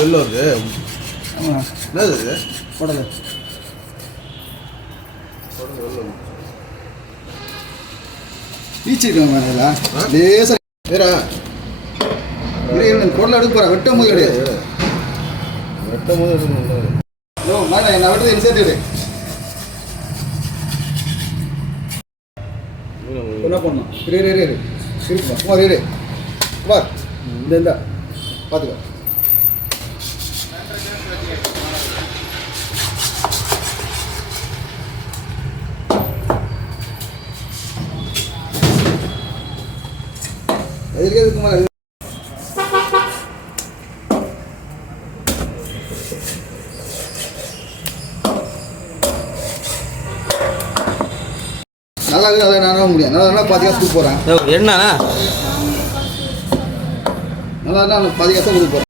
வெளில வருது. என்னது இது? குடல் ஈச்சிருக்காங்க லேசாக வேறா குடல் எடுக்க போகிறேன். வெட்டும் போது கிடையாது. வெட்டும் போது நான் வெட்டுறது சேர்த்து என்ன பண்ணணும்? இருக்குமா சும்மா ரேடு வா இந்த பார்த்துக்க. எதுக்கு எதுக்கு மேலே நல்லா இருக்குது. அதை நான் முடியும். நல்லா பாதி காசு கொடுக்க போகிறேன். என்ன நல்லா நான் பாதி காசு கொடுக்க போகிறேன்.